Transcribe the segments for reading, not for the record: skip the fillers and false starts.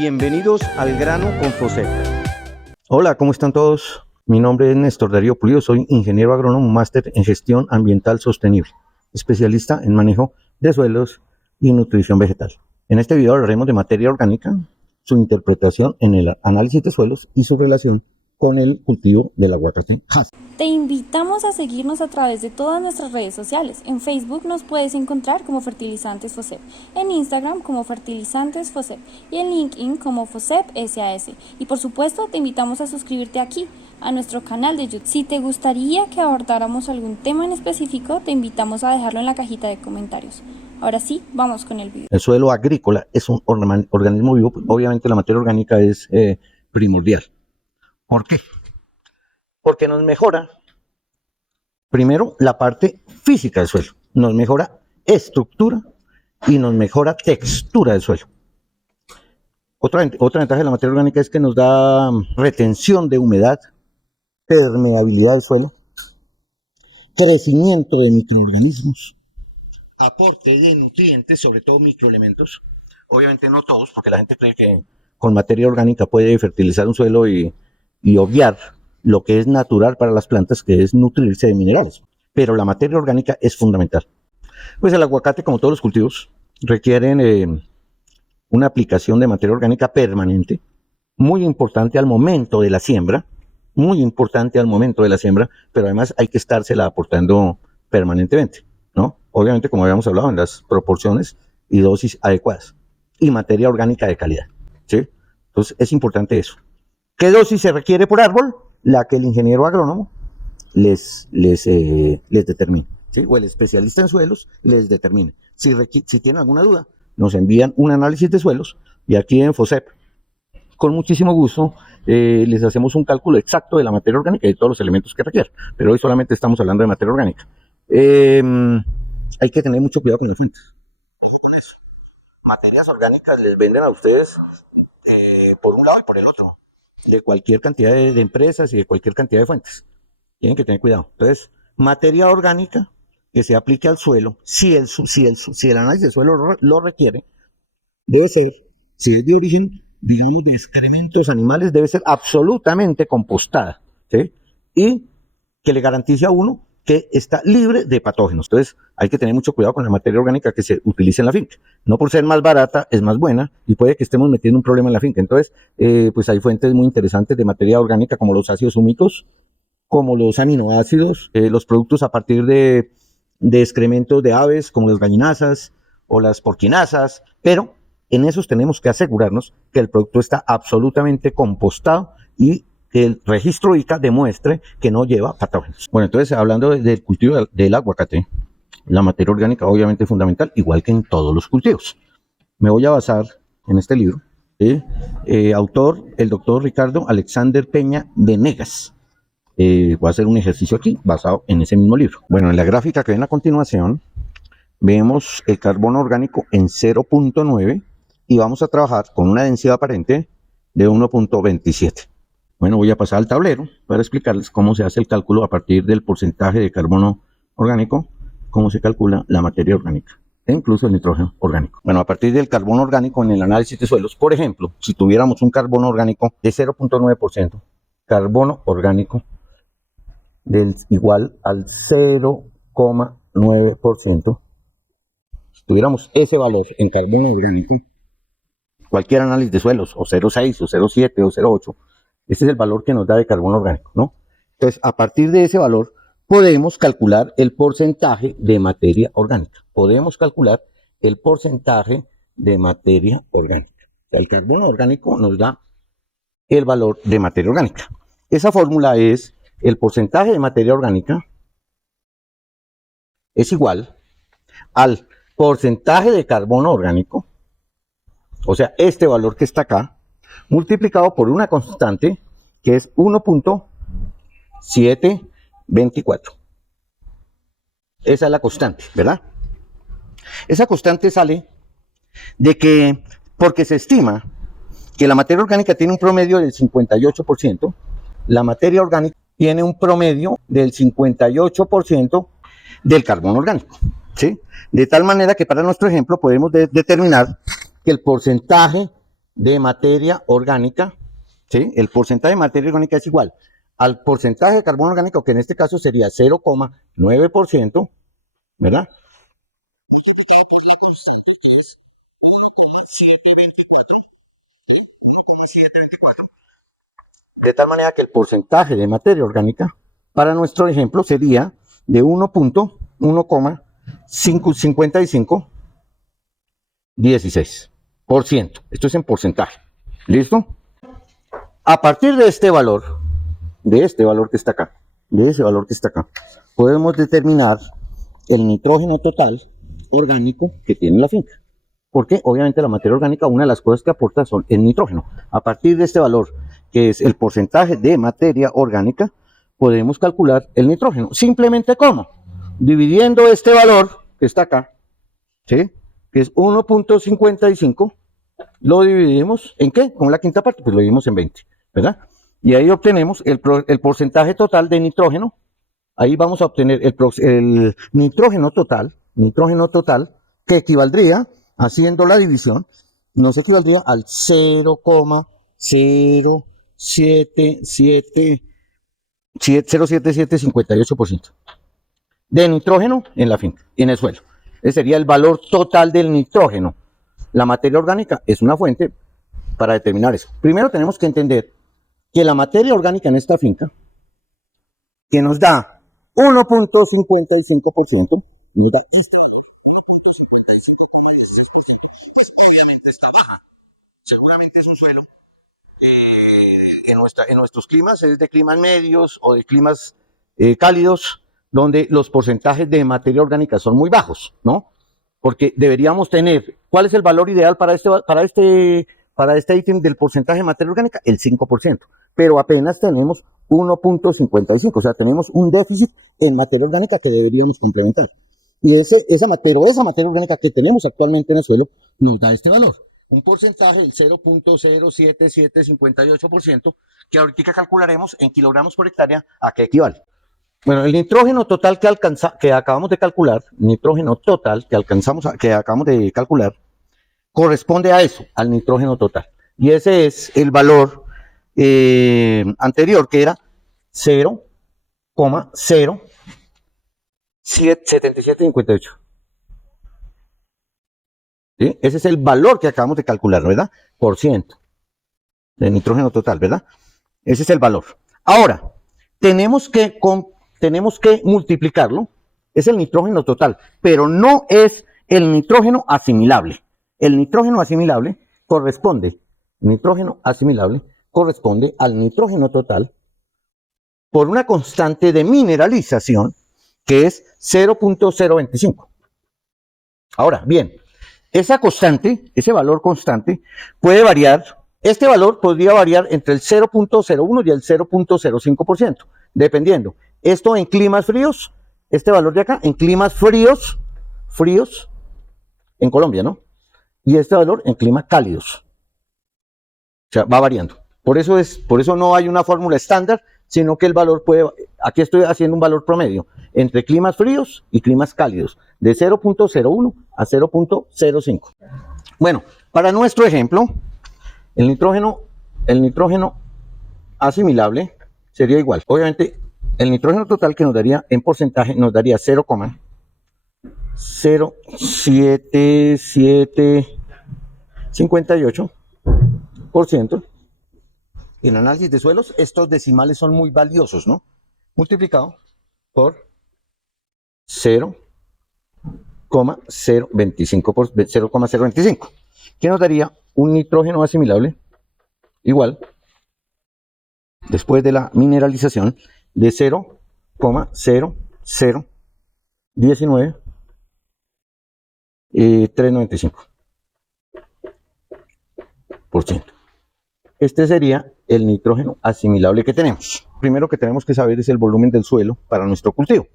Bienvenidos al grano con FOSEP. Hola, ¿cómo están todos? Mi nombre es Néstor Darío Pulido, soy ingeniero agrónomo, máster en gestión ambiental sostenible, especialista en manejo de suelos y nutrición vegetal. En este video hablaremos de materia orgánica, su interpretación en el análisis de suelos y su relación con el cultivo del aguacate. Te invitamos a seguirnos a través de todas nuestras redes sociales. En Facebook nos puedes encontrar como Fertilizantes FOSEP, en Instagram como Fertilizantes FOSEP y en LinkedIn como FOSEP SAS. Y por supuesto te invitamos a suscribirte aquí, a nuestro canal de YouTube. Si te gustaría que abordáramos algún tema en específico, te invitamos a dejarlo en la cajita de comentarios. Ahora sí, vamos con el video. El suelo agrícola es un organismo vivo, obviamente la materia orgánica es primordial. ¿Por qué? Porque nos mejora, primero, la parte física del suelo, nos mejora estructura y nos mejora textura del suelo. Otra ventaja de la materia orgánica es que nos da retención de humedad, permeabilidad del suelo, crecimiento de microorganismos, aporte de nutrientes, sobre todo microelementos. Obviamente no todos, porque la gente cree que con materia orgánica puede fertilizar un suelo y obviar lo que es natural para las plantas, que es nutrirse de minerales. Pero la materia orgánica es fundamental. Pues el aguacate, como todos los cultivos, requieren una aplicación de materia orgánica permanente, muy importante al momento de la siembra, pero además hay que estársela aportando permanentemente, ¿no? Obviamente, como habíamos hablado, en las proporciones y dosis adecuadas, y materia orgánica de calidad, ¿sí? Entonces, es importante eso. ¿Qué dosis se requiere por árbol? La que el ingeniero agrónomo les determine, ¿sí? O el especialista en suelos les determine. Si tienen alguna duda, nos envían un análisis de suelos y aquí en FOSEP, con muchísimo gusto, les hacemos un cálculo exacto de la materia orgánica y de todos los elementos que requiere. Pero hoy solamente estamos hablando de materia orgánica. Hay que tener mucho cuidado con las fuentes. Con eso. Materias orgánicas les venden a ustedes por un lado y por el otro, de cualquier cantidad de empresas y de cualquier cantidad de fuentes. Tienen que tener cuidado. Entonces, materia orgánica que se aplique al suelo, si el análisis del suelo lo requiere, debe ser, si es de origen, digamos, de excrementos animales, debe ser absolutamente compostada, ¿sí? Y que le garantice a uno que está libre de patógenos. Entonces, hay que tener mucho cuidado con la materia orgánica que se utiliza en la finca. No por ser más barata, es más buena y puede que estemos metiendo un problema en la finca. Entonces, pues hay fuentes muy interesantes de materia orgánica como los ácidos húmicos, como los aminoácidos, los productos a partir de excrementos de aves, como las gallinazas o las porquinazas, pero en esos tenemos que asegurarnos que el producto está absolutamente compostado y que el registro ICA demuestre que no lleva patógenos. Bueno, entonces, hablando del cultivo del aguacate, la materia orgánica obviamente es fundamental, igual que en todos los cultivos. Me voy a basar en este libro, autor, el doctor Ricardo Alexander Peña Venegas. Voy a hacer un ejercicio aquí basado en ese mismo libro. Bueno, en la gráfica que ven a continuación, vemos el carbono orgánico en 0.9 y vamos a trabajar con una densidad aparente de 1.27. Bueno, voy a pasar al tablero para explicarles cómo se hace el cálculo a partir del porcentaje de carbono orgánico, cómo se calcula la materia orgánica e incluso el nitrógeno orgánico. Bueno, a partir del carbono orgánico en el análisis de suelos, por ejemplo, si tuviéramos un carbono orgánico de 0.9%, carbono orgánico igual al 0,9%, si tuviéramos ese valor en carbono orgánico, cualquier análisis de suelos, o 0,6, o 0,7, o 0,8, este es el valor que nos da de carbono orgánico, ¿no? Entonces, a partir de ese valor, podemos calcular el porcentaje de materia orgánica. Podemos calcular el porcentaje de materia orgánica. O sea, el carbono orgánico nos da el valor de materia orgánica. Esa fórmula es el porcentaje de materia orgánica es igual al porcentaje de carbono orgánico, o sea, este valor que está acá, multiplicado por una constante que es 1.724. Esa es la constante, ¿verdad? Esa constante sale de que, porque se estima que la materia orgánica tiene un promedio del 58%, la materia orgánica tiene un promedio del 58% del carbono orgánico, ¿sí? De tal manera que para nuestro ejemplo podemos determinar que el porcentaje de materia orgánica, ¿sí? El porcentaje de materia orgánica es igual al porcentaje de carbono orgánico, que en este caso sería 0,9%, ¿verdad? De tal manera que el porcentaje de materia orgánica, para nuestro ejemplo, sería de 1.15516%. Esto es en porcentaje. ¿Listo? A partir de este valor que está acá, de ese valor que está acá, podemos determinar el nitrógeno total orgánico que tiene la finca. Porque obviamente la materia orgánica, una de las cosas que aporta son el nitrógeno. A partir de este valor, que es el porcentaje de materia orgánica, podemos calcular el nitrógeno. Simplemente ¿cómo? Dividiendo este valor que está acá, ¿sí? Que es 1.55, lo dividimos ¿en qué? Con la quinta parte, pues lo dividimos en 20, ¿verdad? Y ahí obtenemos el porcentaje total de nitrógeno. Ahí vamos a obtener el nitrógeno total, que equivaldría, haciendo la división, nos equivaldría al 0,07758% de nitrógeno en la finca, en el suelo. Ese sería el valor total del nitrógeno. La materia orgánica es una fuente para determinar eso. Primero tenemos que entender que la materia orgánica en esta finca, que nos da 1.55%, nos da esta. Obviamente está baja. Seguramente es un suelo en nuestros climas, es de climas medios o de climas cálidos, donde los porcentajes de materia orgánica son muy bajos, ¿no? Porque deberíamos tener, ¿cuál es el valor ideal para este ítem del porcentaje de materia orgánica? El 5%, pero apenas tenemos 1.55, o sea, tenemos un déficit en materia orgánica que deberíamos complementar. Pero esa materia orgánica que tenemos actualmente en el suelo nos da este valor. Un porcentaje del 0.07758%, que ahorita calcularemos en kilogramos por hectárea, ¿a qué equivale? Bueno, el nitrógeno total que acabamos de calcular, corresponde a eso, al nitrógeno total. Y ese es el valor anterior, que era 0,07758. ¿Sí? Ese es el valor que acabamos de calcular, ¿verdad? Por ciento de nitrógeno total, ¿verdad? Ese es el valor. Ahora, tenemos que multiplicarlo. Es el nitrógeno total, pero no es el nitrógeno asimilable. El nitrógeno asimilable corresponde al nitrógeno total por una constante de mineralización que es 0.025. Ahora, bien, ese valor constante puede variar. Este valor podría variar entre el 0.01 y el 0.05%, dependiendo. Esto en climas fríos, este valor de acá, en climas fríos en Colombia, ¿no? Y este valor en climas cálidos. O sea, va variando. Por eso no hay una fórmula estándar, sino que el valor aquí estoy haciendo un valor promedio, entre climas fríos y climas cálidos, de 0.01 a 0.05. Bueno, para nuestro ejemplo, el nitrógeno asimilable sería igual. Obviamente, el nitrógeno total que nos daría en porcentaje nos daría 0,07758%. En análisis de suelos, estos decimales son muy valiosos, ¿no? Multiplicado por 0,025, que nos daría un nitrógeno asimilable igual, después de la mineralización, de 0,019,395%. Este sería el nitrógeno asimilable que tenemos. Primero que tenemos que saber es el volumen del suelo para nuestro cultivo.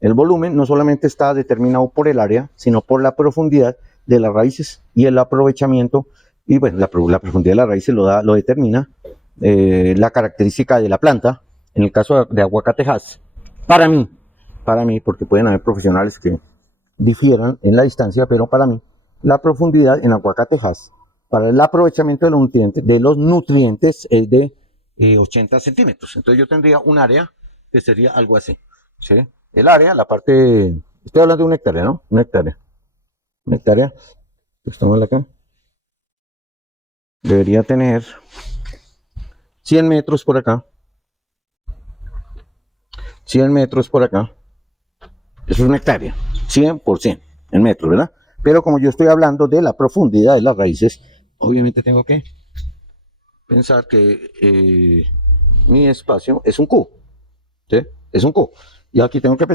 El volumen no solamente está determinado por el área, sino por la profundidad de las raíces y el aprovechamiento. Y bueno, la profundidad de las raíces lo determina la característica de la planta. En el caso de aguacatejas, para mí, porque pueden haber profesionales que difieran en la distancia, pero para mí, la profundidad en aguacatejas para el aprovechamiento de los nutrientes es de 80 centímetros. Entonces yo tendría un área que sería algo así, ¿sí? El área, la parte, estoy hablando de una hectárea, ¿no? Una hectárea, estamos acá, debería tener 100 metros por acá, 100 metros por acá, eso es una hectárea, 100 por 100 en metros, ¿verdad? Pero como yo estoy hablando de la profundidad de las raíces, obviamente tengo que pensar que mi espacio es un cubo, ¿sí? Es un cubo. Y aquí tengo que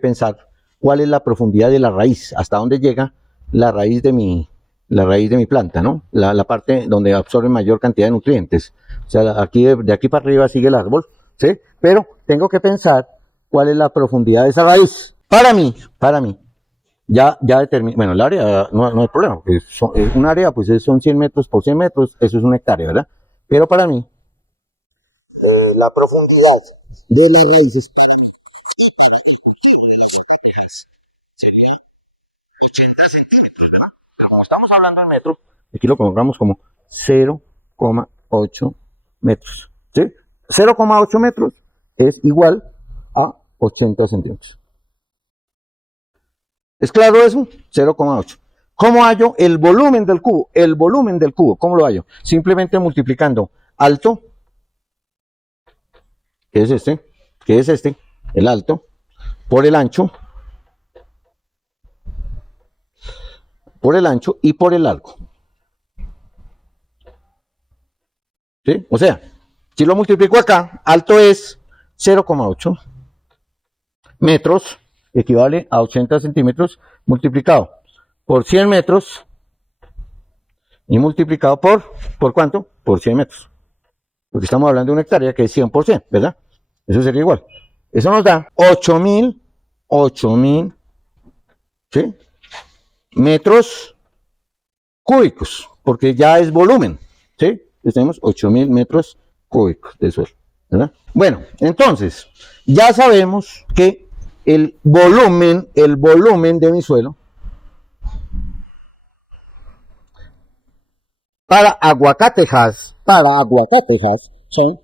pensar cuál es la profundidad de la raíz, hasta dónde llega la raíz de mi planta, ¿no? La parte donde absorbe mayor cantidad de nutrientes. O sea, aquí de aquí para arriba sigue el árbol, ¿sí? Pero tengo que pensar cuál es la profundidad de esa raíz. Para mí, ya determino, bueno, el área no hay problema, porque un área pues son 100 metros por 100 metros, eso es una hectárea, ¿verdad? Pero para mí, la profundidad de las raíces sería 80 centímetros, ¿verdad? Pero como estamos hablando en metro, aquí lo colocamos como 0,8 metros, ¿sí? 0,8 metros es igual a 80 centímetros. ¿Es claro eso? 0,8. ¿Cómo hallo el volumen del cubo? El volumen del cubo, ¿cómo lo hallo? Simplemente multiplicando alto, que es este, el alto, por el ancho y por el largo. ¿Sí? O sea, si lo multiplico acá, alto es 0,8 metros, equivale a 80 centímetros, multiplicado por 100 metros y multiplicado ¿por cuánto? Por 100 metros. Porque estamos hablando de una hectárea que es 100%, ¿verdad? Eso sería igual. Eso nos da 8.000, ¿sí? Metros cúbicos, porque ya es volumen, ¿sí? Entonces tenemos 8.000 metros cúbicos de suelo, ¿verdad? Bueno, entonces, ya sabemos que el volumen de mi suelo para aguacatejas son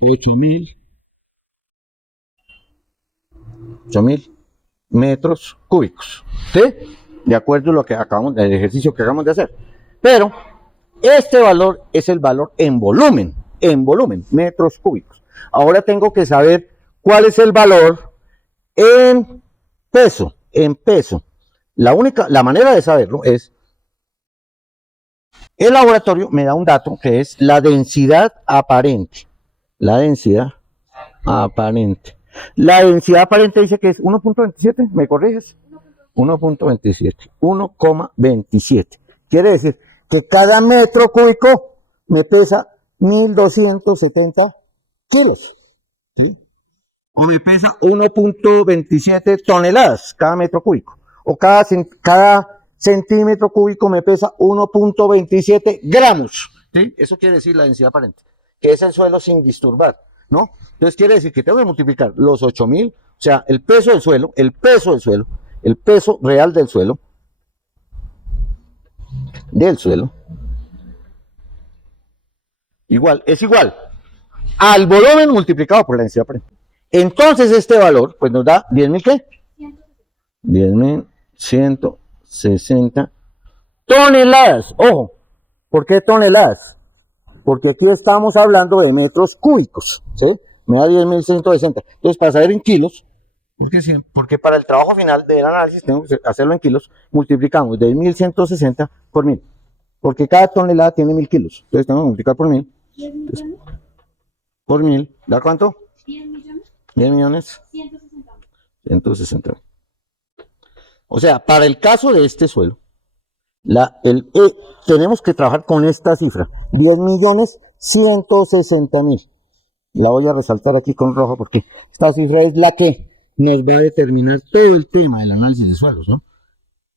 8.000 metros cúbicos, ¿sí? De acuerdo a lo que el ejercicio que acabamos de hacer. Pero este valor es el valor en volumen, metros cúbicos. Ahora tengo que saber cuál es el valor en peso, La manera de saberlo es, el laboratorio me da un dato que es la densidad aparente. La densidad aparente dice que es 1.27, ¿me corriges? 1.27. Quiere decir que cada metro cúbico me pesa 1.270 kilos, ¿sí? O me pesa 1.27 toneladas cada metro cúbico. O cada centímetro cúbico me pesa 1.27 gramos, ¿sí? Eso quiere decir la densidad aparente, que es el suelo sin disturbar, ¿no? Entonces quiere decir que tengo que multiplicar los 8.000, o sea, el peso real del suelo, es igual al volumen multiplicado por la densidad aparente. Entonces este valor, pues nos da 10.000 ¿qué? 10.160 toneladas. Ojo, ¿por qué toneladas? Porque aquí estamos hablando de metros cúbicos, ¿sí? Me da 10.160. Entonces, para saber en kilos, porque para el trabajo final del análisis tengo que hacerlo en kilos, multiplicamos 10.160 por 1.000. Porque cada tonelada tiene 1.000 kilos. Entonces tengo que multiplicar por 1.000. 10 millones. Por 1.000. ¿Da cuánto? 10 millones. 10 millones. 160. 160. O sea, para el caso de este suelo, tenemos que trabajar con esta cifra. 10.160.000. La voy a resaltar aquí con rojo porque esta cifra es la que nos va a determinar todo el tema del análisis de suelos, ¿no?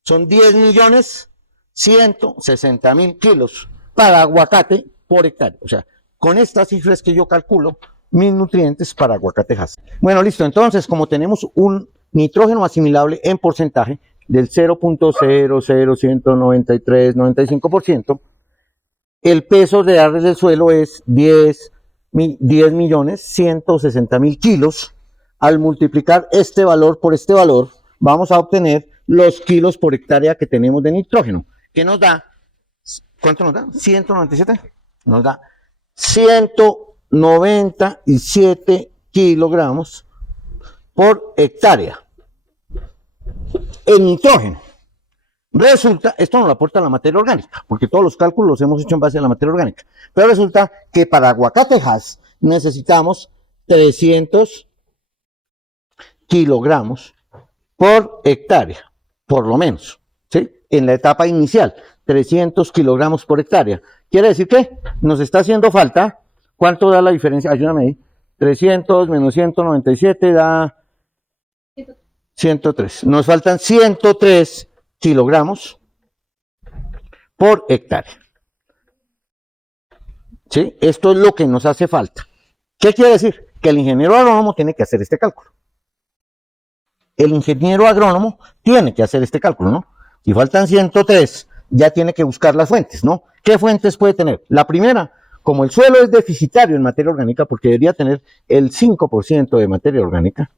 Son 10.160.000 kilos para aguacate por hectárea. O sea, con estas cifras que yo calculo mis nutrientes para aguacatejas. Bueno, listo. Entonces, como tenemos un nitrógeno asimilable en porcentaje, del 0.0019395%, el peso real del suelo es 10.160.000 kilos. Al multiplicar este valor por este valor, vamos a obtener los kilos por hectárea que tenemos de nitrógeno, que nos da, ¿cuánto nos da? 197, nos da 197 kilogramos por hectárea en nitrógeno. Resulta, esto nos lo aporta la materia orgánica, porque todos los cálculos los hemos hecho en base a la materia orgánica, pero resulta que para aguacatejas necesitamos 300 kilogramos por hectárea, por lo menos, ¿sí? En la etapa inicial, 300 kilogramos por hectárea. Quiere decir que nos está haciendo falta, ¿cuánto da la diferencia? Ayúdame ahí. 300 menos 197 da 103. Nos faltan 103 kilogramos por hectárea. ¿Sí? Esto es lo que nos hace falta. ¿Qué quiere decir? Que el ingeniero agrónomo tiene que hacer este cálculo. El ingeniero agrónomo tiene que hacer este cálculo, ¿no? Si faltan 103, ya tiene que buscar las fuentes, ¿no? ¿Qué fuentes puede tener? La primera, como el suelo es deficitario en materia orgánica, porque debería tener el 5% de materia orgánica,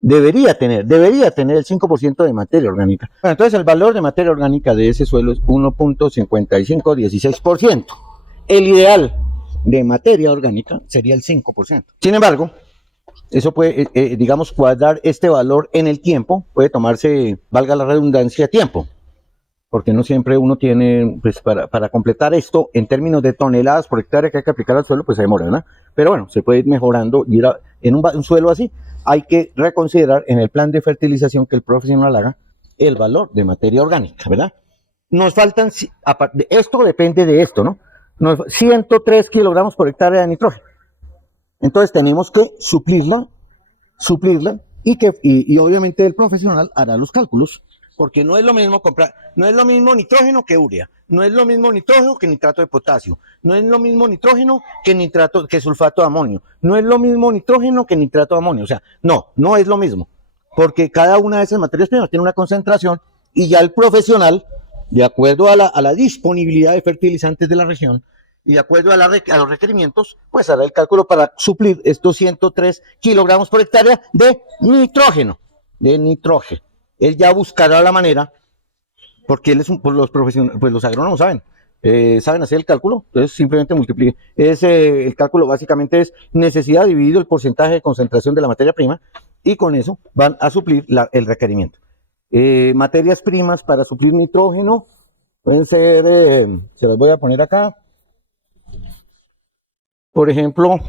debería tener el 5% de materia orgánica. Bueno, entonces el valor de materia orgánica de ese suelo es 1.5516%. El ideal de materia orgánica sería el 5%. Sin embargo, eso puede, digamos, cuadrar este valor en el tiempo, puede tomarse, valga la redundancia, tiempo, porque no siempre uno tiene, pues para completar esto, en términos de toneladas por hectárea que hay que aplicar al suelo, pues se demora, ¿no? Pero bueno, se puede ir mejorando, y en un suelo así, hay que reconsiderar en el plan de fertilización que el profesional haga el valor de materia orgánica, ¿verdad? Nos faltan, esto depende de esto, ¿no? 103 kilogramos por hectárea de nitrógeno. Entonces tenemos que suplirla y obviamente el profesional hará los cálculos, porque no es lo mismo no es lo mismo nitrógeno que urea, no es lo mismo nitrógeno que nitrato de potasio, no es lo mismo nitrógeno que sulfato de amonio, no es lo mismo nitrógeno que nitrato de amonio, o sea, no es lo mismo, porque cada una de esas materias primas tiene una concentración y ya el profesional, de acuerdo a la disponibilidad de fertilizantes de la región, y de acuerdo a los requerimientos, pues hará el cálculo para suplir estos 103 kilogramos por hectárea de nitrógeno. Él ya buscará la manera, porque él pues los profesionales, pues los agrónomos saben hacer el cálculo, entonces simplemente multiplique. El cálculo básicamente es necesidad dividido el porcentaje de concentración de la materia prima, y con eso van a suplir el requerimiento. Materias primas para suplir nitrógeno pueden ser, se las voy a poner acá. Por ejemplo,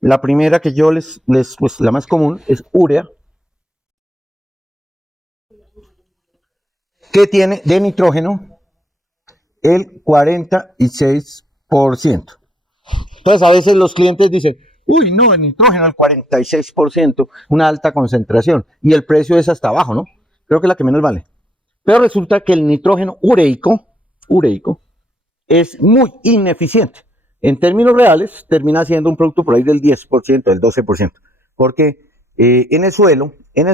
la primera que yo pues la más común es urea, que tiene de nitrógeno el 46%. Entonces a veces los clientes dicen, uy, no, el nitrógeno el 46%, una alta concentración, y el precio es hasta abajo, ¿no? Creo que es la que menos vale. Pero resulta que el nitrógeno ureico es muy ineficiente. En términos reales, termina siendo un producto por ahí del 10%, del 12%, porque en el suelo, el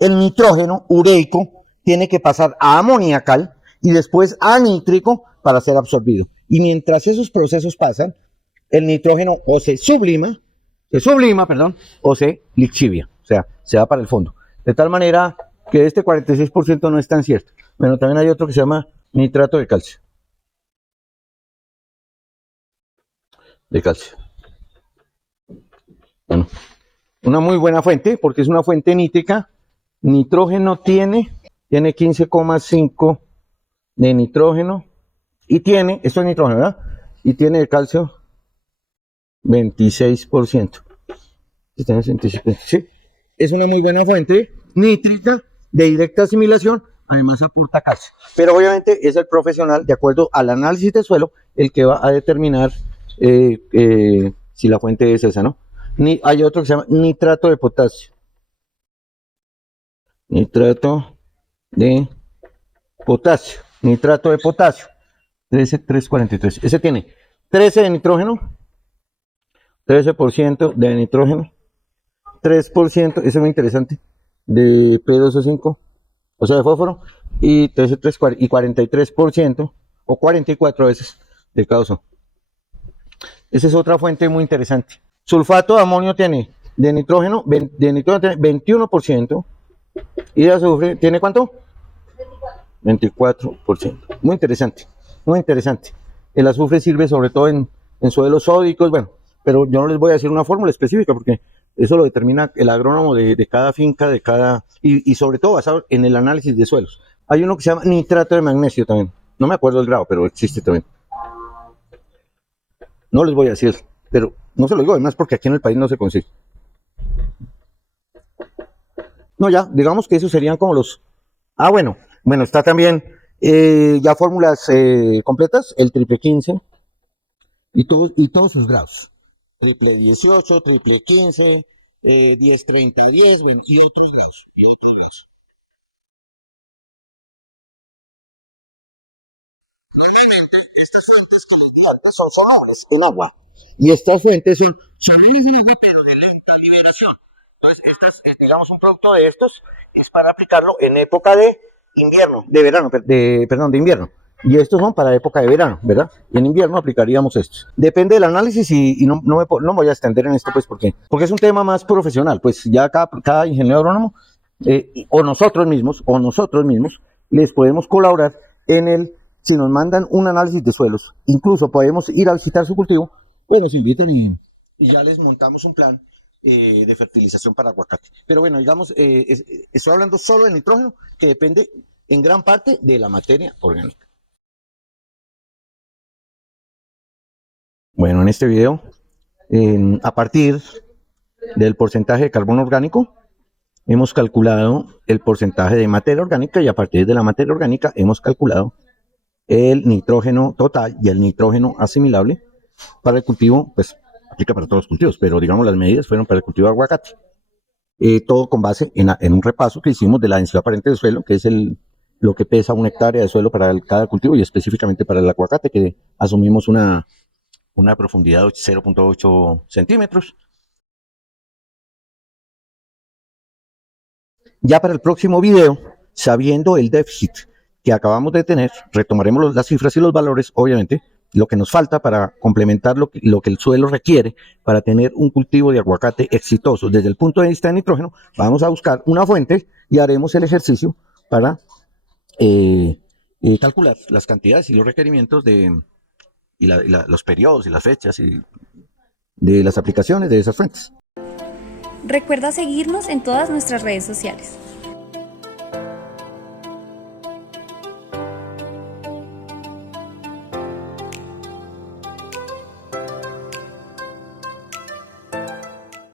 nitrógeno ureico tiene que pasar a amoniacal y después a nítrico para ser absorbido. Y mientras esos procesos pasan, el nitrógeno o se sublima, o se lixivia, o sea, se va para el fondo. De tal manera que este 46% no es tan cierto. Bueno, también hay otro que se llama nitrato de calcio. Bueno, una muy buena fuente, porque es una fuente nítrica. Nitrógeno tiene 15,5 de nitrógeno, y tiene, esto es nitrógeno, ¿verdad? Y tiene de calcio 26%. Sí, es una muy buena fuente nítrica de directa asimilación, además aporta calcio. Pero obviamente es el profesional, de acuerdo al análisis del suelo, el que va a determinar si la fuente es esa, ¿no? Hay otro que se llama nitrato de potasio. Nitrato de potasio. 13,343. Ese tiene 13 de nitrógeno, 13% de nitrógeno, 3%, eso es muy interesante, de P2O5, o sea, de fósforo, y 43% o 44 veces de K2O. Esa es otra fuente muy interesante. Sulfato de amonio tiene, de nitrógeno tiene 21%, y de azufre tiene ¿cuánto? 24%. Muy interesante, muy interesante. El azufre sirve sobre todo en suelos sódicos, bueno, pero yo no les voy a decir una fórmula específica porque eso lo determina el agrónomo de cada finca, y sobre todo basado en el análisis de suelos. Hay uno que se llama nitrato de magnesio también, no me acuerdo el grado, pero existe también. No les voy a decir, pero no se lo digo además porque aquí en el país no se consigue. No, ya, digamos que esos serían como los... Ah, bueno, está también ya fórmulas completas, el triple 15 y todos sus grados. Triple 18, triple 15, 10, 30, 10, bueno, y otros grados, Estas fuentes que son solubles en agua. Y estas fuentes son solubles en agua, pero de lenta liberación. Entonces, digamos, un producto de estos es para aplicarlo en época de invierno, de verano, perdón, de invierno. Y estos son para época de verano, ¿verdad? Y en invierno aplicaríamos estos. Depende del análisis y no me voy a extender en esto, pues, porque es un tema más profesional. Pues ya cada ingeniero agrónomo, o nosotros mismos, les podemos colaborar si nos mandan un análisis de suelos. Incluso podemos ir a visitar su cultivo, pues nos inviten y ya les montamos un plan de fertilización para aguacate. Pero bueno, digamos, estoy hablando solo del nitrógeno, que depende en gran parte de la materia orgánica. Bueno, en este video, a partir del porcentaje de carbono orgánico, hemos calculado el porcentaje de materia orgánica y a partir de la materia orgánica hemos calculado el nitrógeno total y el nitrógeno asimilable para el cultivo, pues aplica para todos los cultivos, pero digamos las medidas fueron para el cultivo de aguacate. Todo con base en un repaso que hicimos de la densidad aparente del suelo, que es lo que pesa una hectárea de suelo para cada cultivo y específicamente para el aguacate, que asumimos una profundidad de 0.8 centímetros. Ya para el próximo video, sabiendo el déficit que acabamos de tener, retomaremos las cifras y los valores, obviamente, lo que nos falta para complementar lo que el suelo requiere para tener un cultivo de aguacate exitoso. Desde el punto de vista de nitrógeno, vamos a buscar una fuente y haremos el ejercicio para calcular las cantidades y los requerimientos los periodos y las fechas de las aplicaciones de esas fuentes. Recuerda seguirnos en todas nuestras redes sociales.